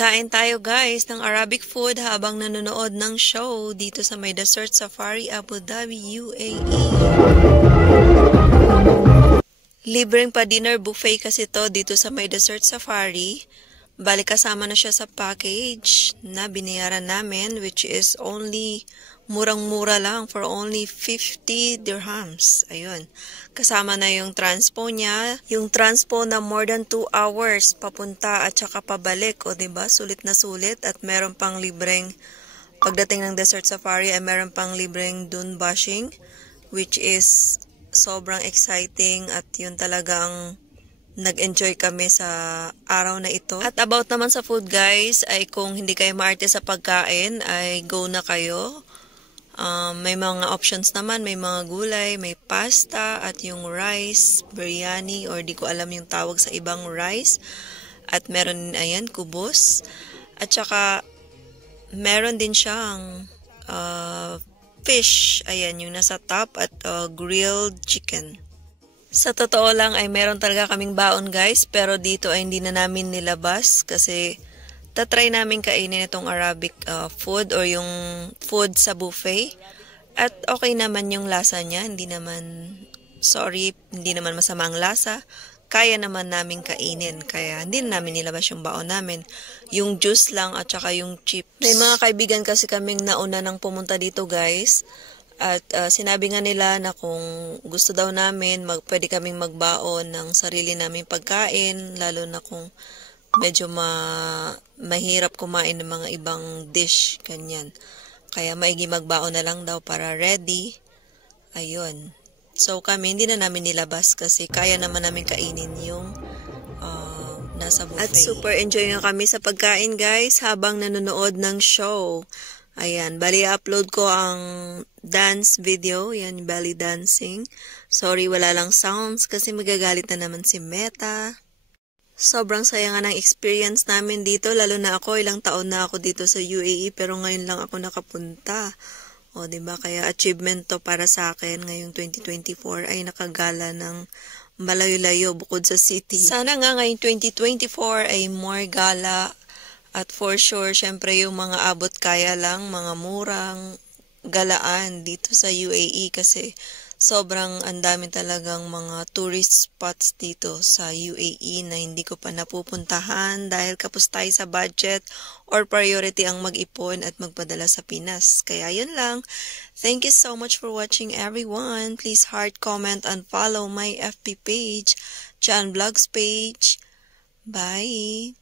Kain tayo guys ng Arabic food habang nanonood ng show dito sa May Desert Safari, Abu Dhabi, UAE. Libreng pa dinner buffet kasi to dito sa May Desert Safari. Bali kasama na siya sa package na binayaran namin, which is only murang-mura lang for only 50 dirhams. Ayun. Kasama na yung transpo niya. Yung transpo na more than 2 hours papunta at saka pabalik. O diba? Sulit na sulit. At meron pang libreng, pagdating ng Desert Safari ay meron pang libreng dune bashing, which is sobrang exciting at yun talagang nag-enjoy kami sa araw na ito. At about naman sa food guys, ay kung hindi kayo maarte sa pagkain, ay go na kayo. May mga options naman, may mga gulay, may pasta, at yung rice, biryani, or di ko alam yung tawag sa ibang rice. At meron, ayan, kubos. At saka, meron din siyang fish, ayan, yung nasa top, at grilled chicken. Sa totoo lang ay meron talaga kaming baon guys, pero dito ay hindi na namin nilabas kasi tatry namin kainin itong Arabic food or yung food sa buffet. At okay naman yung lasa niya, hindi naman masama ang lasa. Kaya naman namin kainin, kaya hindi na namin nilabas yung baon namin. Yung juice lang at saka yung chips. May mga kaibigan kasi kaming nauna nang pumunta dito guys. At sinabi nga nila na kung gusto daw namin, pwede kaming magbaon ng sarili naming pagkain, lalo na kung medyo mahirap kumain ng mga ibang dish, kanyan. Kaya maigi magbaon na lang daw para ready. Ayun. So kami, hindi na namin nilabas kasi kaya naman namin kainin yung nasa buffet. At super enjoy nga kami sa pagkain guys habang nanonood ng show. Ayan, bali upload ko ang dance video, yan, belly dancing. Sorry, wala lang sounds kasi magagalit na naman si Meta. Sobrang saya nga ng experience namin dito, lalo na ako, ilang taon na ako dito sa UAE, pero ngayon lang ako nakapunta. O, diba? Kaya achievement to para sa akin ngayong 2024 ay nakagala ng malayo-layo bukod sa city. Sana nga ngayong 2024 ay more gala. At for sure, syempre yung mga abot kaya lang, mga murang galaan dito sa UAE kasi sobrang andami talagang mga tourist spots dito sa UAE na hindi ko pa napupuntahan dahil kapos tayo sa budget or priority ang mag-ipon at magpadala sa Pinas. Kaya yun lang. Thank you so much for watching everyone. Please heart, comment, and follow my FB page, Chan Vlogs page. Bye!